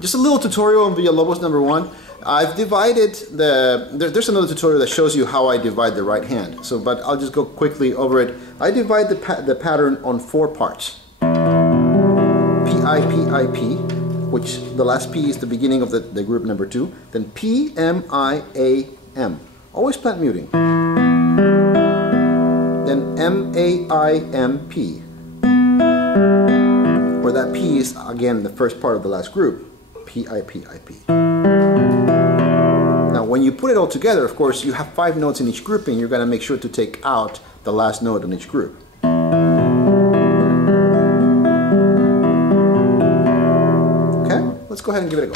Just a little tutorial on Villa-Lobos number 1. I've divided there's another tutorial that shows you how I divide the right hand. So, but I'll just go quickly over it. I divide the pattern on 4 parts. P-I-P-I-P, which the last P is the beginning of the group number 2. Then P-M-I-A-M. Always plant muting. Then M-A-I-M-P. Where that P is, again, the first part of the last group. P-I-P-I-P. Now, when you put it all together, of course, you have 5 notes in each grouping. You're going to make sure to take out the last note in each group. Okay, let's go ahead and give it a go.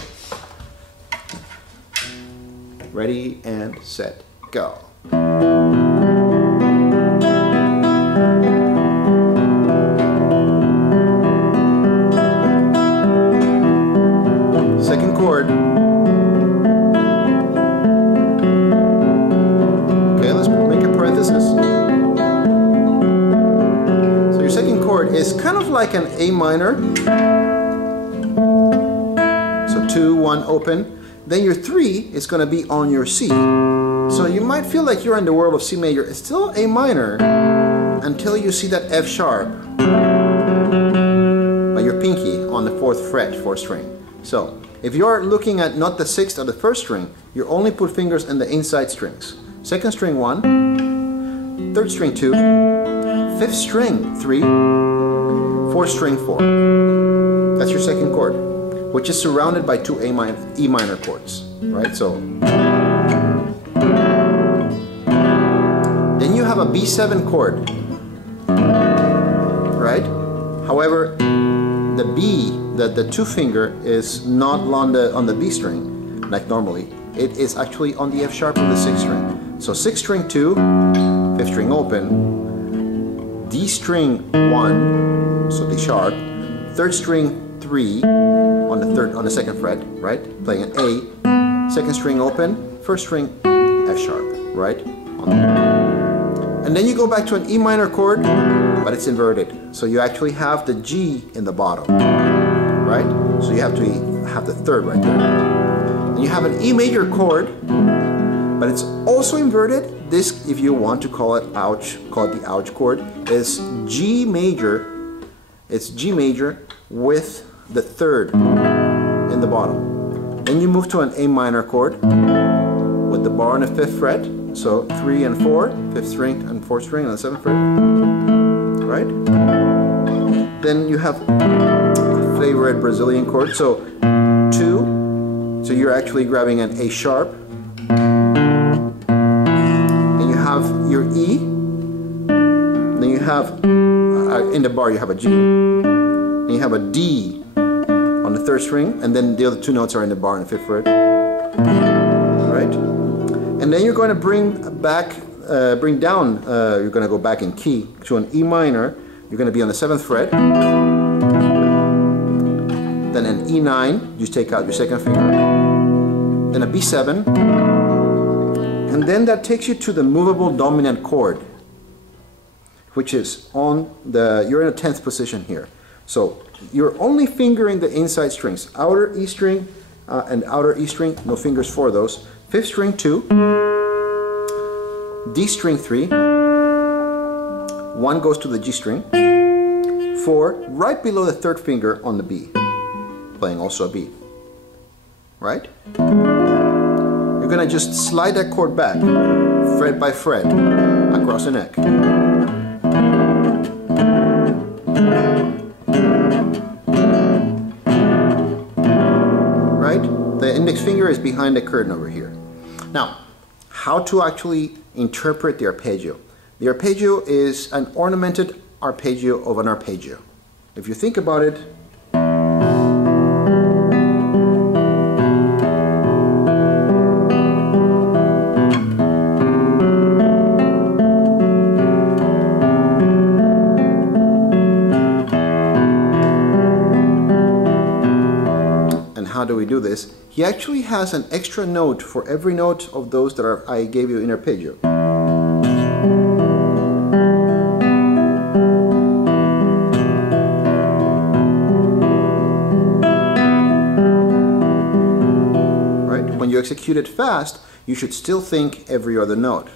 Ready and set, go. Second chord. Okay, let's make a parenthesis. So your second chord is kind of like an A minor. So 2, 1, open. Then your 3 is going to be on your C. So you might feel like you're in the world of C major. It's still A minor until you see that F sharp by your pinky on the 4th fret, 4th string. So if you're looking at not the 6th or the 1st string, you only put fingers in the inside strings. 2nd string 1, 3rd string 2, 5th string 3, 4th string 4. That's your second chord, which is surrounded by 2 E minor chords, right? So then you have a B7 chord, right? However, the B, the 2 finger, is not on the B string like normally. It is actually on the F sharp of the 6th string. So 6th string 2, 5th string open, D string 1, so D sharp, 3rd string 3 on the 2nd fret, right? Playing an A, 2nd string open, 1st string F sharp, right? And then you go back to an E minor chord, but it's inverted. So you actually have the G in the bottom, right? So you have to have the 3rd right there. And you have an E major chord, but it's also inverted. This, if you want to call it ouch, call it the ouch chord, is G major. It's G major with the 3rd in the bottom. Then you move to an A minor chord with the bar on the 5th fret. So 3 and 4, 5th string and 4th string on the 7th fret, right? Then you have a favorite Brazilian chord. So 2, so you're actually grabbing an A sharp. And you have your E. Then you have, in the bar you have a G. And you have a D on the 3rd string, and then the other 2 notes are in the bar on the 5th fret, right? And then you're going to bring down, you're going to go back in key to an E minor. You're going to be on the 7th fret. Then an E9, you take out your 2nd finger. Then a B7. And then that takes you to the movable dominant chord, which is on the, you're in a 10th position here. So you're only fingering the inside strings, outer E string and outer E string, no fingers for those. 5th string 2, D string 3, 1 goes to the G string, 4 right below the 3rd finger on the B, playing also a B, right? You're gonna just slide that chord back, fret by fret, across the neck. The index finger is behind the curtain over here. Now, how to actually interpret the arpeggio. The arpeggio is an ornamented arpeggio of an arpeggio. If you think about it, how do we do this? He actually has an extra note for every note of those that I gave you in arpeggio. execute it fast, you should still think every other note.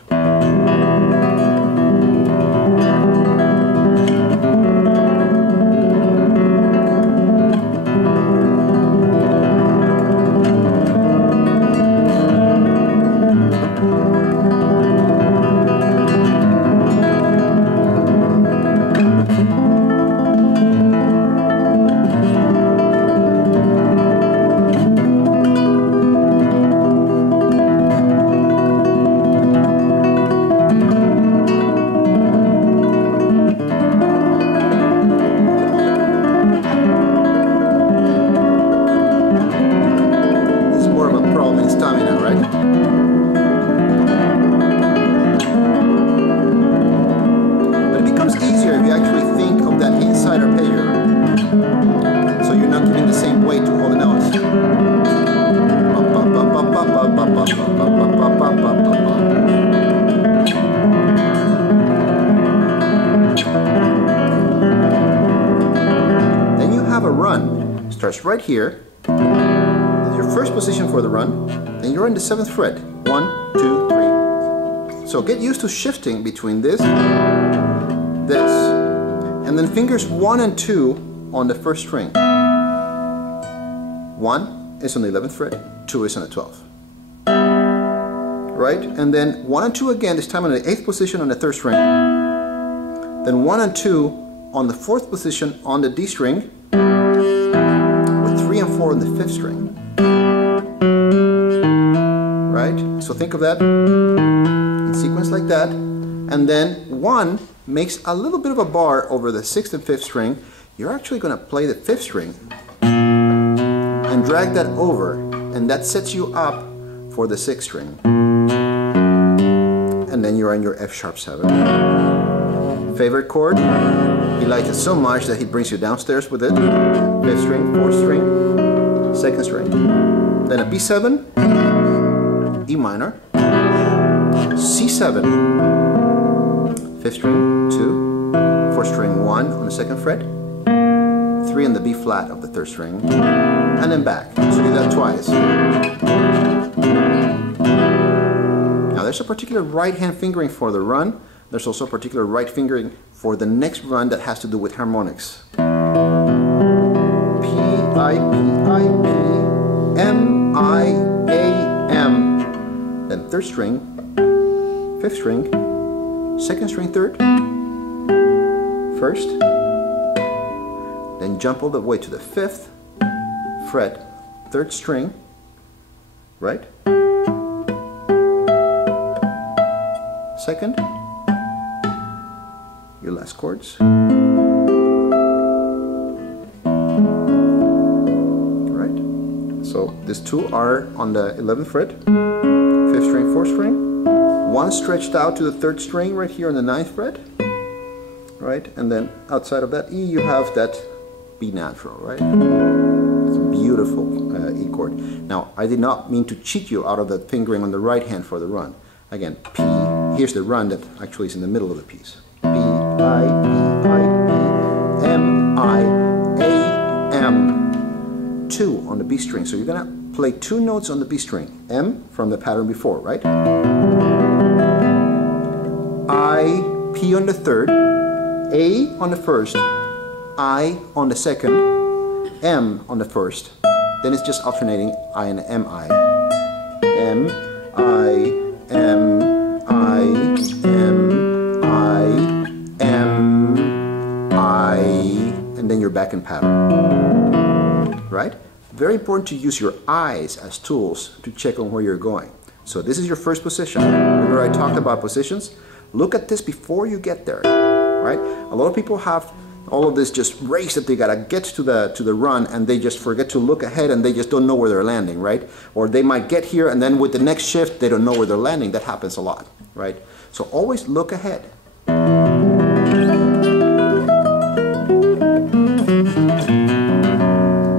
Then you have a run. Starts right here. That's your first position for the run. Then you're in the 7th fret. 1, 2, 3. So get used to shifting between this, and then fingers 1 and 2 on the 1st string. 1 is on the 11th fret, 2 is on the 12th. Right? And then 1 and 2 again, this time on the 8th position on the 3rd string. Then 1 and 2 on the 4th position on the D string, with 3 and 4 on the 5th string. Right? So think of that in sequence like that. And then 1 makes a little bit of a bar over the 6th and 5th string. You're actually going to play the 5th string and drag that over, and that sets you up for the 6th string. And then you're on your F sharp 7. Favorite chord? He likes it so much that he brings you downstairs with it. 5th string, 4th string, 2nd string. Then a B7, E minor, C7, 5th string, 2, 4th string, 1 on the 2nd fret, 3 on the B flat of the 3rd string, and then back. So do that twice. Now there's a particular right hand fingering for the run. There's also a particular right fingering for the next run that has to do with harmonics. P, I, P, I, P, M, I, A, M. Then 3rd string, 5th string, 2nd string 3rd, 1st, then jump all the way to the 5th fret, 3rd string, right? 2nd, your last chords. Right? So these two are on the 11th fret, 5th string, 4th string. 1 stretched out to the 3rd string right here on the 9th fret. Right? And then outside of that E you have that B natural, right? It's a beautiful E chord. Now, I did not mean to cheat you out of that fingering on the right hand for the run. Again, P, here's the run that actually is in the middle of the piece. P, I, P, I, P, M, I, A, M. 2 on the B string. So you're going to play 2 notes on the B string. M from the pattern before, right? I, P on the 3rd, A on the 1st, I on the 2nd, M on the 1st. Then it's just alternating I and M-I. M, I, M, I, M, I, M, I, and then you're back in pattern. Right? Very important to use your eyes as tools to check on where you're going. So this is your first position. Remember I talked about positions? Look at this before you get there. Right? A lot of people have all of this just race that they gotta get to the run, and they just forget to look ahead, and they just don't know where they're landing, right? Or they might get here and then with the next shift they don't know where they're landing. That happens a lot, right? So always look ahead.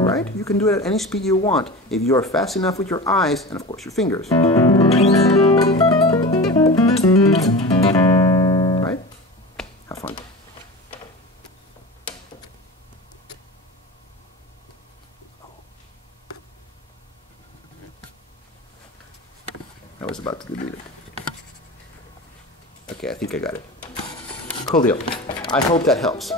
Right? You can do it at any speed you want if you are fast enough with your eyes and of course your fingers. Right? Have fun. I was about to delete it. Okay, I think I got it. Cool deal. I hope that helps.